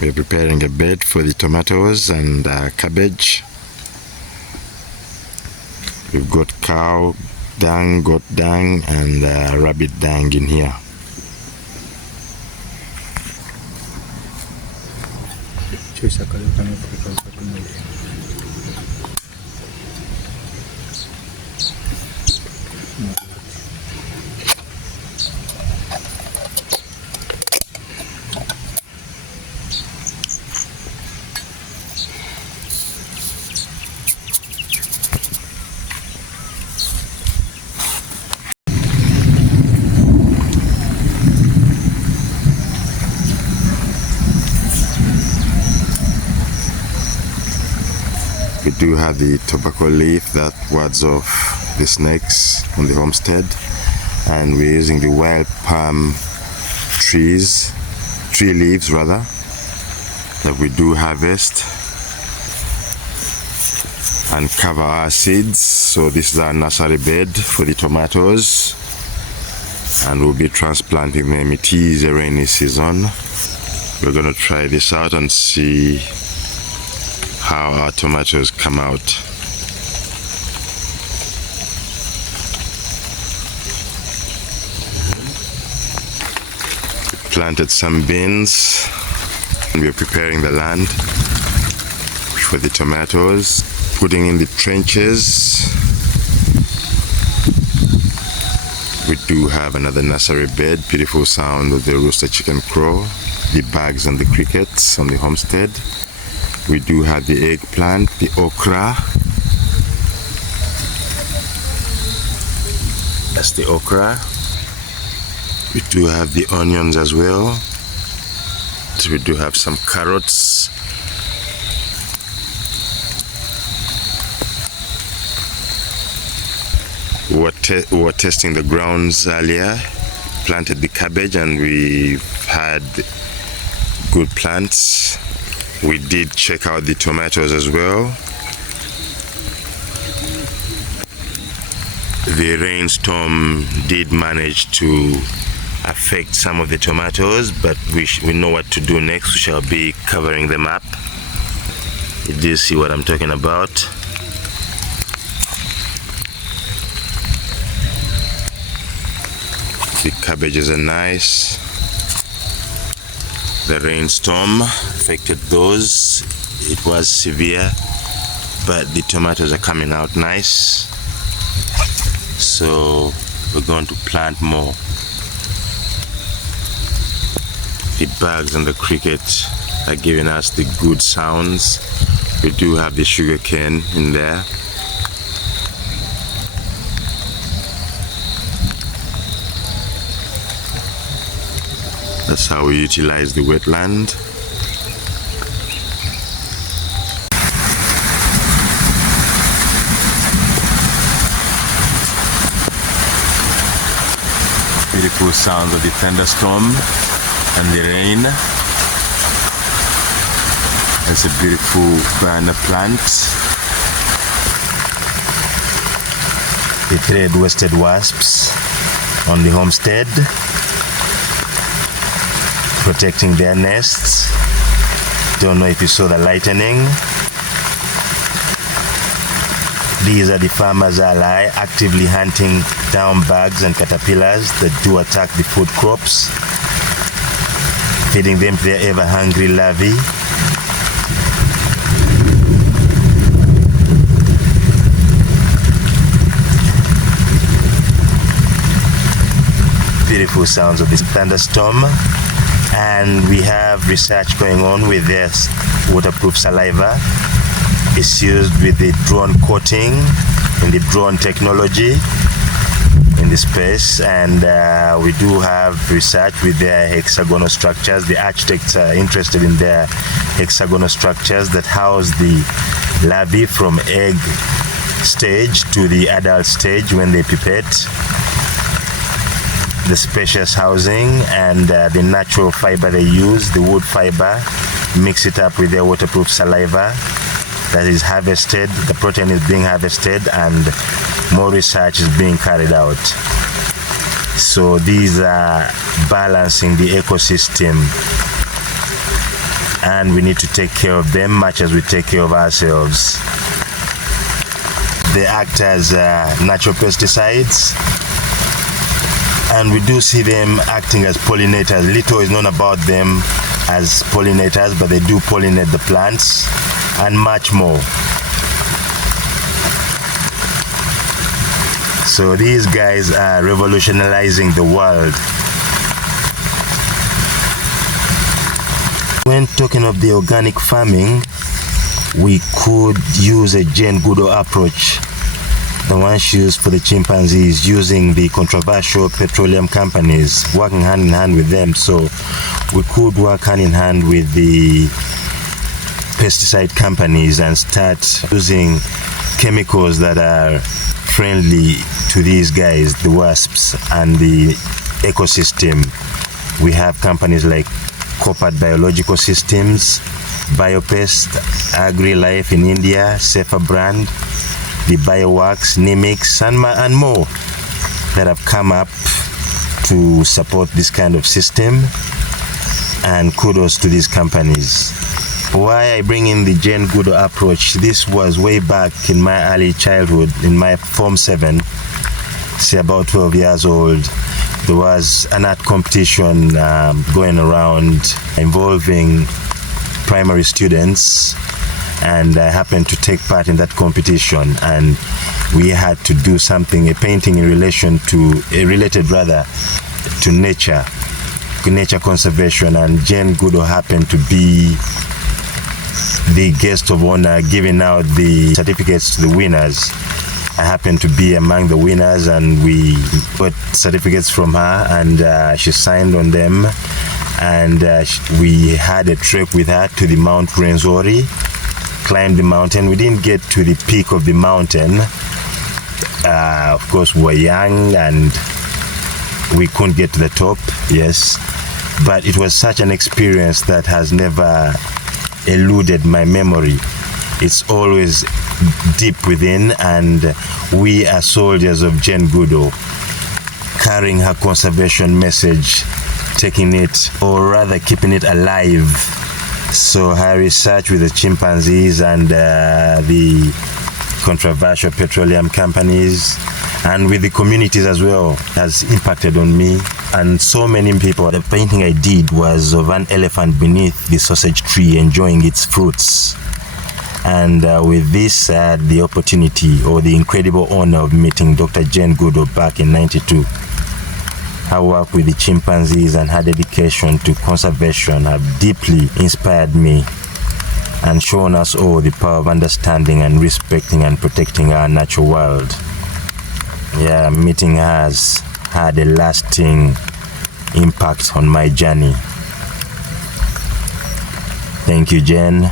We're preparing a bed for the tomatoes and cabbage. We've got cow dung, goat dung, and rabbit dung in here. We do have the tobacco leaf that wards off the snakes on the homestead, and we're using the wild palm tree leaves rather, that we do harvest and cover our seeds. So this is our nursery bed for the tomatoes, and we'll be transplanting them. It is a rainy season. We're going to try this out and see how our tomatoes come out. We planted some beans, and we're preparing the land for the tomatoes, putting in the trenches. We do have another nursery bed. Beautiful sound of the rooster chicken crow, the bugs and the crickets on the homestead. We do have the eggplant, the okra. That's the okra. We do have the onions as well. So we do have some carrots. We were testing the grounds earlier, planted the cabbage, and we've had good plants. We did check out the tomatoes as well. The rainstorm did manage to affect some of the tomatoes, but we know what to do next. We shall be covering them up. You do see what I'm talking about. The cabbages are nice. The rainstorm affected those. It was severe, but the tomatoes are coming out nice. So we're going to plant more. The bugs and the cricket are giving us the good sounds. We do have the sugar cane in there. That's how we utilize the wetland. Beautiful sounds of the thunderstorm and the rain. It's a beautiful banana plant. The thread-waisted wasps on the homestead, protecting their nests. Don't know if you saw the lightning. These are the farmers' ally, actively hunting down bugs and caterpillars that do attack the food crops, feeding them to their ever-hungry larvae. Beautiful sounds of this thunderstorm. And we have research going on with this waterproof saliva. It's used with the drone coating in the drone technology in the space, and we do have research with their hexagonal structures. The architects are interested in their hexagonal structures that house the larvae from egg stage to the adult stage when they pipette. The spacious housing and the natural fiber they use, the wood fiber, mix it up with their waterproof saliva that is harvested. The protein is being harvested, and more research is being carried out. So these are balancing the ecosystem and we need to take care of them much as we take care of ourselves. They act as natural pesticides, and we do see them acting as pollinators. Little is known about them as pollinators, but they do pollinate the plants and much more. So these guys are revolutionizing the world. When talking of the organic farming, we could use a Jane Goodall approach, the one she used for the chimpanzees, using the controversial petroleum companies, working hand in hand with them. So we could work hand in hand with the pesticide companies and start using chemicals that are friendly to these guys, the wasps, and the ecosystem. We have companies like Copart Biological Systems, Pest, AgriLife in India, Safer Brand, the Bioworks, Nimix, and more that have come up to support this kind of system, and kudos to these companies. Why I bring in the Jane Goodall approach, this was way back in my early childhood, in my Form 7, say about 12 years old. There was an art competition going around involving primary students, and I happened to take part in that competition, and we had to do something, a painting related to nature conservation, and Jane Goodall happened to be the guest of honor, giving out the certificates to the winners. I happened to be among the winners, and we got certificates from her, and she signed on them, and we had a trek with her to the Mount Renzori, climbed the mountain. We didn't get to the peak of the mountain. Of course, we were young and we couldn't get to the top, yes, but it was such an experience that has never eluded my memory. It's always deep within, and we are soldiers of Jane Goodall, carrying her conservation message, taking it, or rather keeping it alive. So her research with the chimpanzees and the controversial petroleum companies, and with the communities as well, has impacted on me and so many people. The painting I did was of an elephant beneath the sausage tree enjoying its fruits. And with this, I had the opportunity or the incredible honor of meeting Dr. Jane Goodall back in '92. Her work with the chimpanzees and her dedication to conservation have deeply inspired me and shown us all the power of understanding and respecting and protecting our natural world. Yeah, meeting her has had a lasting impact on my journey. Thank you, Jen.